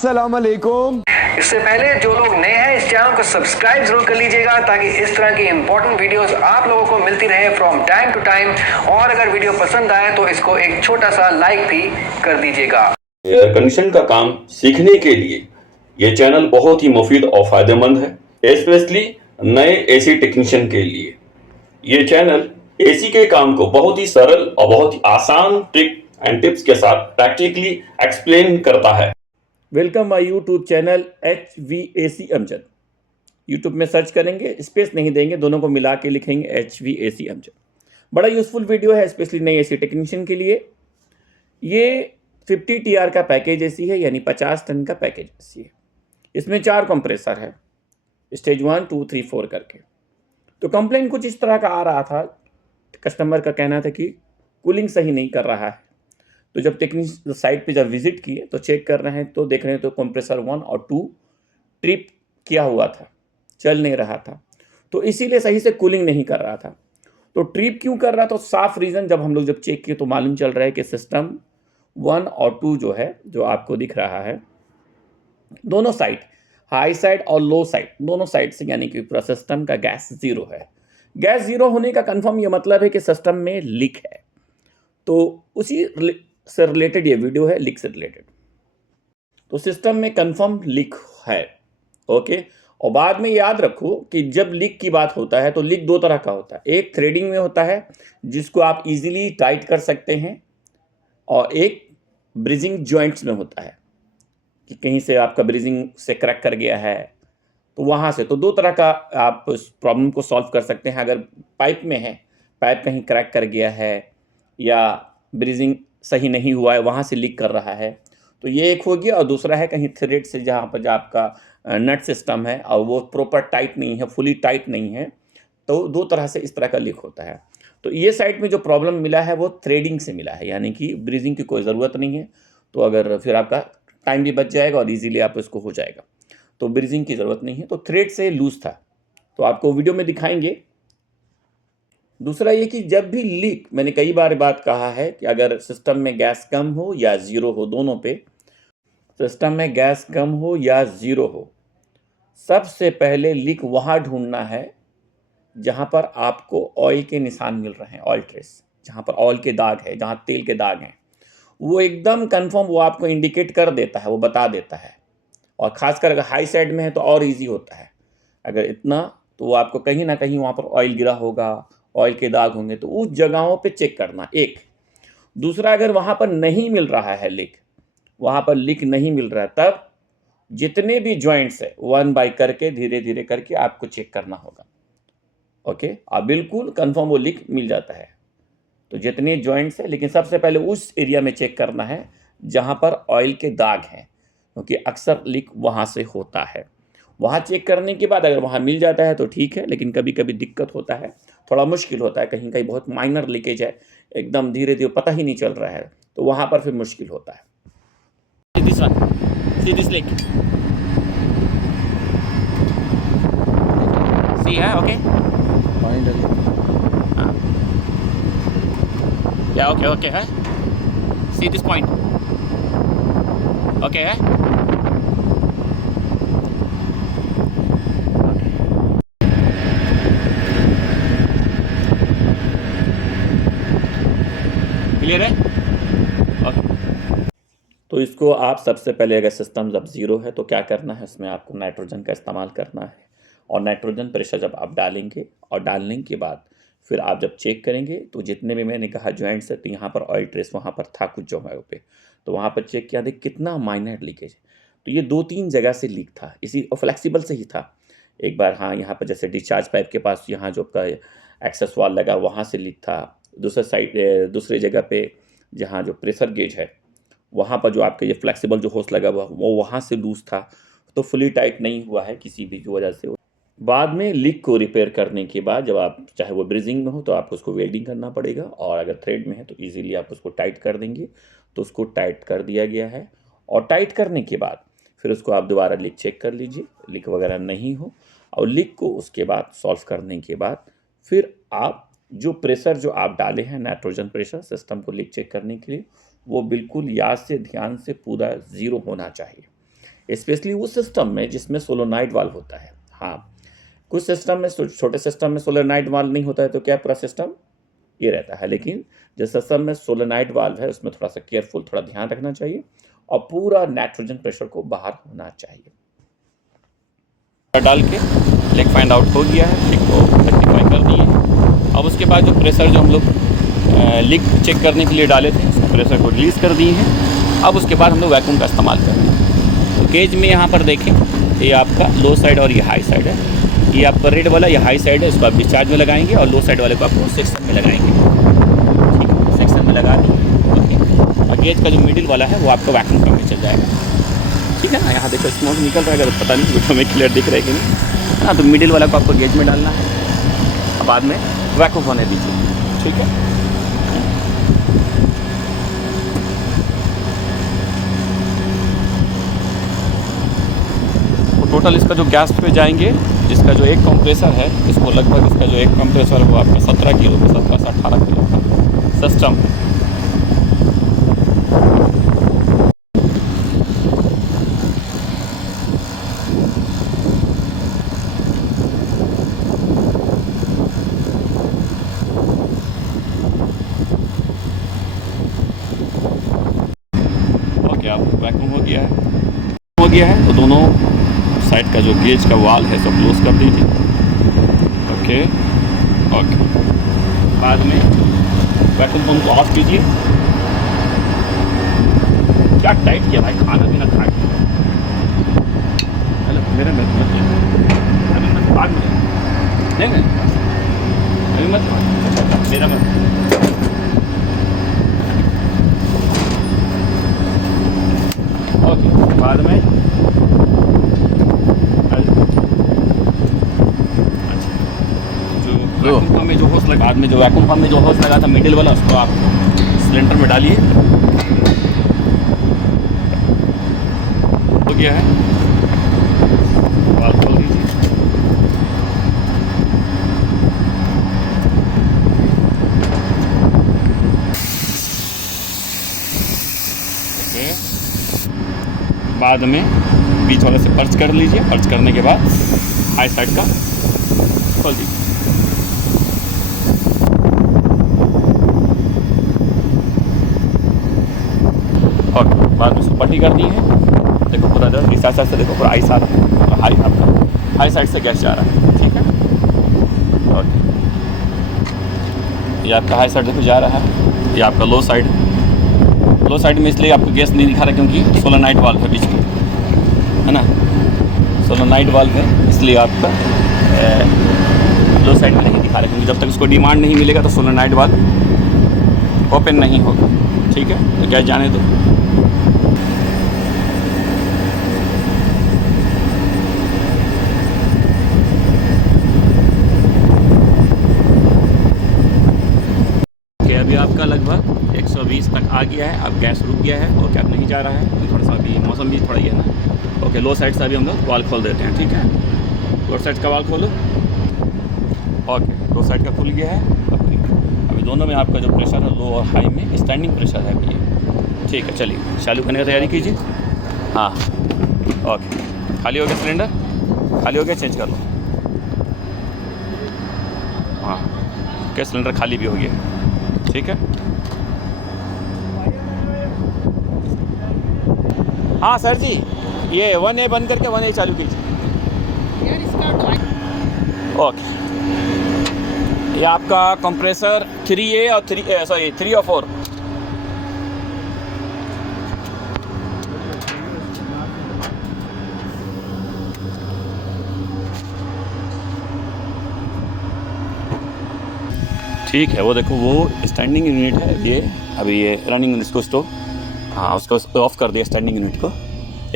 अस्सलाम वालेकुम। इससे पहले जो लोग नए हैं इस चैनल को सब्सक्राइब जरूर कर लीजिएगा ताकि इस तरह की इंपॉर्टेंट वीडियोस आप लोगों को मिलती रहे फ्रॉम टाइम टू टाइम। और अगर वीडियो पसंद आए तो इसको एक छोटा सा लाइक भी कर दीजिएगा। एयर कंडीशन का काम सीखने के लिए ये चैनल बहुत ही मुफीद और फायदेमंद है, स्पेशली नए एसी टेक्नीशियन के लिए। ये चैनल एसी के काम को बहुत ही सरल और बहुत ही आसान ट्रिक एंड टिप्स के साथ प्रैक्टिकली एक्सप्लेन करता है। Welcome my YouTube channel HVAC Amjad. YouTube में सर्च करेंगे, स्पेस नहीं देंगे, दोनों को मिला के लिखेंगे HVAC अमजद। बड़ा यूज़फुल वीडियो है स्पेशली नए एसी टेक्नीशियन के लिए। ये 50 TR का पैकेज एसी है, यानी 50 टन का पैकेज एसी है। इसमें 4 कंप्रेसर है, स्टेज 1, 2, 3, 4 करके। तो कंप्लेन कुछ इस तरह का आ रहा था, कस्टमर का कहना था कि कूलिंग सही नहीं कर रहा है। तो जब टेक्नीशियन साइट पे जब विजिट किए तो चेक कर रहे हैं तो देख रहे हैं तो कंप्रेसर 1 और 2 ट्रिप किया हुआ था, चल नहीं रहा था, तो इसीलिए सही से कूलिंग नहीं कर रहा था। तो ट्रिप क्यों कर रहा था, तो साफ रीज़न जब हम लोग जब चेक किए तो मालूम चल रहा है कि सिस्टम 1 और 2 जो है, जो आपको दिख रहा है, दोनों साइड, हाई साइड और लो साइड, दोनों साइड से, यानी कि पूरा सिस्टम का गैस ज़ीरो है। गैस ज़ीरो होने का कंफर्म ये मतलब है कि सिस्टम में लीक है। तो उसी से रिलेटेड ये वीडियो है, लीक से रिलेटेड। तो सिस्टम में कंफर्म लीक है, ओके। और बाद में याद रखो कि जब लीक की बात होता है तो लीक 2 तरह का होता है। एक थ्रेडिंग में होता है जिसको आप इजीली टाइट कर सकते हैं, और एक ब्रिजिंग जॉइंट्स में होता है कि कहीं से आपका ब्रिजिंग से क्रैक कर गया है, तो वहाँ से। तो 2 तरह का आप इस प्रॉब्लम को सॉल्व कर सकते हैं। अगर पाइप में है, पाइप कहीं क्रैक कर गया है या ब्रिजिंग सही नहीं हुआ है, वहाँ से लीक कर रहा है, तो ये एक हो गया। और दूसरा है कहीं थ्रेड से, जहाँ पर जो आपका नट सिस्टम है और वो प्रॉपर टाइट नहीं है, फुली टाइट नहीं है, तो 2 तरह से इस तरह का लीक होता है। तो ये साइड में जो प्रॉब्लम मिला है वो थ्रेडिंग से मिला है, यानी कि ब्रिजिंग की कोई ज़रूरत नहीं है। तो अगर फिर आपका टाइम भी बच जाएगा और इजीली आप इसको हो जाएगा, तो ब्रिजिंग की ज़रूरत नहीं है। तो थ्रेड से लूज़ था, तो आपको वीडियो में दिखाएंगे। दूसरा ये कि जब भी लीक, मैंने कई बार बात कहा है कि अगर सिस्टम में गैस कम हो या ज़ीरो हो, दोनों पे, सिस्टम में गैस कम हो या ज़ीरो हो, सबसे पहले लीक वहाँ ढूंढना है जहाँ पर आपको ऑयल के निशान मिल रहे हैं, ऑयल ट्रेस, जहाँ पर ऑयल के दाग है, जहाँ तेल के दाग हैं, वो एकदम कंफर्म वो आपको इंडिकेट कर देता है, वो बता देता है। और ख़ासकर अगर हाई साइड में है तो और इजी होता है। अगर इतना, तो वो आपको कहीं ना कहीं वहाँ पर ऑयल गिरा होगा, ऑयल के दाग होंगे, तो उस जगहों पे चेक करना, एक। दूसरा, अगर वहाँ पर नहीं मिल रहा है लीक, वहाँ पर लीक नहीं मिल रहा है, तब जितने भी जॉइंट्स है 1 बाय करके धीरे धीरे करके आपको चेक करना होगा, ओके। आप बिल्कुल कंफर्म वो लीक मिल जाता है। तो जितने जॉइंट्स है, लेकिन सबसे पहले उस एरिया में चेक करना है जहाँ पर ऑयल के दाग हैं, क्योंकि अक्सर लीक वहाँ से होता है। वहाँ चेक करने के बाद अगर वहाँ मिल जाता है तो ठीक है, लेकिन कभी कभी दिक्कत होता है, थोड़ा मुश्किल होता है, कहीं कहीं बहुत माइनर लीकेज है, एकदम धीरे धीरे पता ही नहीं चल रहा है, तो वहाँ पर फिर मुश्किल होता है। This one. See this leak. See, okay? Yeah, okay, huh? See this point. Okay, huh? Clear है? ओके। तो इसको आप सबसे पहले, अगर सिस्टम जब ज़ीरो है तो क्या करना है, उसमें आपको नाइट्रोजन का इस्तेमाल करना है। और नाइट्रोजन प्रेशर जब आप डालेंगे, और डालने के बाद फिर आप जब चेक करेंगे तो जितने भी मैंने कहा जॉइंट्स है, तो यहाँ पर ऑयल ट्रेस वहाँ पर था कुछ जगहों पे, तो वहाँ पर चेक किया, देख कितना माइनर लीकेज है। तो ये 2-3 जगह से लीक था, इसी और फ्लेक्सिबल से ही था। एक बार हाँ, यहाँ पर जैसे डिस्चार्ज पाइप के पास, यहाँ जो आपका एक्सेस वाल लगा, वहाँ से लीक था। दूसरे साइड, दूसरी जगह पे जहाँ जो प्रेशर गेज है, वहाँ पर जो आपका ये फ्लेक्सिबल जो होस लगा हुआ, वो वहाँ से लूज़ था, तो फुली टाइट नहीं हुआ है किसी भी की वजह से। बाद में लीक को रिपेयर करने के बाद, जब आप चाहे वो ब्रिजिंग में हो तो आपको उसको वेल्डिंग करना पड़ेगा, और अगर थ्रेड में है तो इजीली आप उसको टाइट कर देंगे। तो उसको टाइट कर दिया गया है, और टाइट करने के बाद फिर उसको आप दोबारा लीक चेक कर लीजिए, लीक वगैरह नहीं हो। और लीक को उसके बाद सॉल्व करने के बाद फिर आप जो प्रेशर जो आप डाले हैं, नाइट्रोजन प्रेशर सिस्टम को लीक चेक करने के लिए, वो बिल्कुल याद से, ध्यान से पूरा ज़ीरो होना चाहिए। स्पेशली उस सिस्टम में जिसमें सोलोनाइड वाल्व होता है। हाँ, कुछ सिस्टम में, छोटे सिस्टम में सोलोनाइड वाल्व नहीं होता है तो क्या पूरा सिस्टम ये रहता है, लेकिन जिस सिस्टम में सोलोनाइड वाल्व है उसमें थोड़ा सा केयरफुल, थोड़ा ध्यान रखना चाहिए और पूरा नाइट्रोजन प्रेशर को बाहर होना चाहिए। डाल के लेग फाइंड आउट हो गया है, लीक को रेक्टिफाई कर दिए हैं। अब उसके बाद जो प्रेशर जो हम लोग लीक चेक करने के लिए डाले थे उसको प्रेशर को रिलीज़ कर दिए हैं। अब उसके बाद हम लोग वैक्यूम का इस्तेमाल कर रहे हैं। तो गेज में यहाँ पर देखें, ये आपका लो साइड और ये हाई साइड है। ये आपका रेड वाला ये हाई साइड है, इसको आप डिस्चार्ज में लगाएंगे और लो साइड वाले को आपको सेक्शन में लगाएंगे। ठीक है, सेक्शन में लगा देंगे। ओके, और गेज का जो मिडिल वाला है वो आपका वैक्यूम पंप में चल जाएगा। ठीक है ना, यहाँ देखो स्मोक निकल रहा है, अगर पता नहीं वीडियो में क्लियर दिख रहा है कि नहीं, है ना। तो मिडिल वाला को आपको गेज में डालना है और बाद में वैक्यूम होने दीजिए। ठीक है, टोटल इसका जो गैस पे जाएंगे, जिसका जो एक कंप्रेसर है, इसको लगभग इसका जो एक कंप्रेसर है वो आपका 17 किलो का, 17 से 18 किलो का सिस्टम। ओके, आप वैक्यूम हो गया है तो दोनों साइड का जो गेज का वाल है सब क्लोज कर दीजिए। ओके, बाद में वैक्यूम पंप को ऑफ कीजिए। क्या टाइट किया भाई, खाना पीना खा के। हेलो, मेरे में अभी मत बाद में नहीं अभी मत मेरा मत। ओके, बाद में वैक्यूम पंप में जो होस लगा, बाद में जो वैक्यूम पंप में जो होस लगा था मिडिल वाला, उसको आप सिलेंडर में डालिए। हो गया है, वाल्व खोल दीजिए। ओके, बाद में बीच वाले से पर्च कर लीजिए। पर्च करने के बाद हाई साइड का खोल दीजिए। ओके, बाद में उसको पट्टी कर दी है। देखो पूरा इधर इस साइड से देखो पूरा आइस आ रहा है और हाई आपका हाई साइड से गैस जा रहा है। ठीक है, ओके, ये आपका हाई साइड देखो जा रहा है, ये आपका लो साइड में इसलिए आपको गैस नहीं दिखा रहा क्योंकि सोलोनाइड वाल्व है बीच में, है ना। सोलोनाइड वाल्व है इसलिए आपका लो साइड में नहीं दिखा रहा, क्योंकि जब तक उसको डिमांड नहीं मिलेगा तो सोलोनाइड वाल्व ओपन नहीं होगा। ठीक है, तो गैस जाने दो। अभी आपका लगभग 120 तक आ गया है। अब गैस रुक गया है और क्या नहीं जा रहा है, थोड़ा सा अभी मौसम भी थोड़ा ये ना। ओके, लो साइड से अभी हम लोग वाल खोल देते हैं। ठीक है, लो साइड का वाल खोलो। ओके, लो साइड का खुल गया है। अभी दोनों में आपका जो प्रेशर है लो और हाई में स्टैंडिंग प्रेशर है अभी। ठीक है, चलिए चालू करने की तैयारी कीजिए। हाँ, ओके, खाली हो गया सिलेंडर, खाली हो गया, चेंज कर लो। हाँ, ओके, सिलेंडर खाली भी हो गया। ठीक है, हाँ सर जी, ये 1A बंद करके 1A चालू कीजिए। ओके, ये आपका कंप्रेसर 3A और 3 और 4। ठीक है, वो देखो वो स्टैंडिंग यूनिट है ये, अभी ये रनिंग, इसको स्टॉप, हाँ उसको ऑफ कर दिया स्टैंडिंग यूनिट को।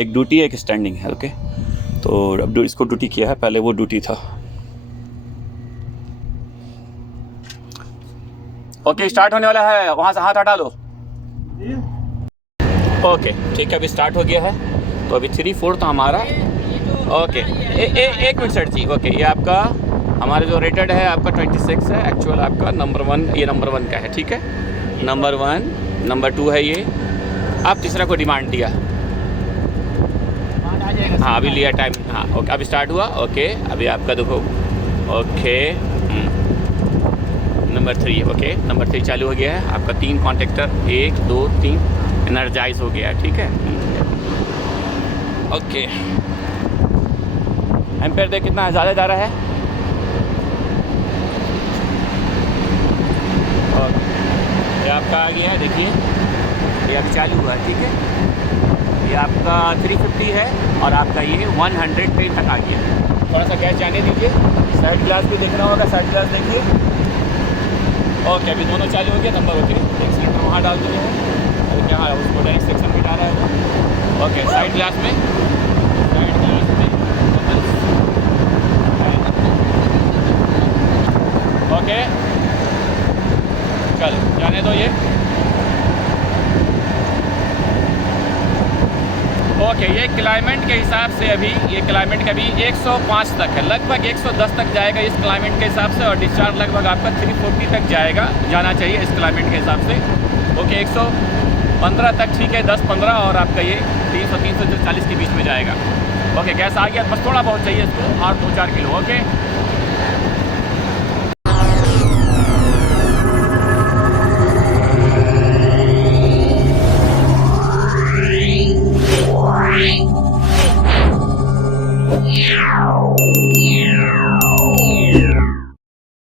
एक ड्यूटी है, एक स्टैंडिंग है। ओके, तो अब इसको ड्यूटी किया है, पहले वो ड्यूटी था। ओके, स्टार्ट होने वाला है, वहाँ से हाथ हटा लो। ओके, ठीक है, अभी स्टार्ट हो गया है। तो अभी 3/4 हमारा। ओके, एक मिनट सर जी। ओके, ये आपका हमारे जो रेटेड है आपका 26 है, एक्चुअल आपका नंबर 1, ये नंबर 1 का है। ठीक है, नंबर 1, नंबर 2 है ये। आप तीसरा को डिमांड दिया। हाँ अभी लिया टाइम, हाँ ओके अभी स्टार्ट हुआ। ओके अभी आपका देखो, ओके नंबर 3, ओके नंबर 3 चालू हो गया है आपका। 3 कॉन्टेक्टर 1 2 3 एनर्जाइज हो गया है, ठीक है। ओके एम्पेयर देख कितना ज़्यादा जा रहा है। और ये आपका आ गया है, देखिए ये अब चालू हुआ है, ठीक है। ये आपका 350 है और आपका ये 110 तक आ गया है। थोड़ा सा गैस जाने दीजिए। साइड ग्लास भी देखना होगा, साइड ग्लास देखिए। ओके अभी दोनों चालू हो गया नंबर। ओके एक सिलेंडर वहाँ डाल दिए हैं, अभी क्या है उसको डायरेक्ट सेक्शन में डाला है वो। ओके साइड ग्लास में, साइड ग्लास में ओके चलो जाने दो ये। ओके ये क्लाइमेट के हिसाब से अभी ये क्लाइमेट का अभी 105 तक है, लगभग 110 तक जाएगा इस क्लाइमेट के हिसाब से। और डिस्चार्ज लगभग आपका 340 तक जाना चाहिए इस क्लाइमेट के हिसाब से। ओके 115 तक ठीक है, 10-15 और आपका ये 300-340 के बीच में जाएगा। ओके गैस आ गया, बस थोड़ा बहुत चाहिए इसको और 2-4 किलो। ओके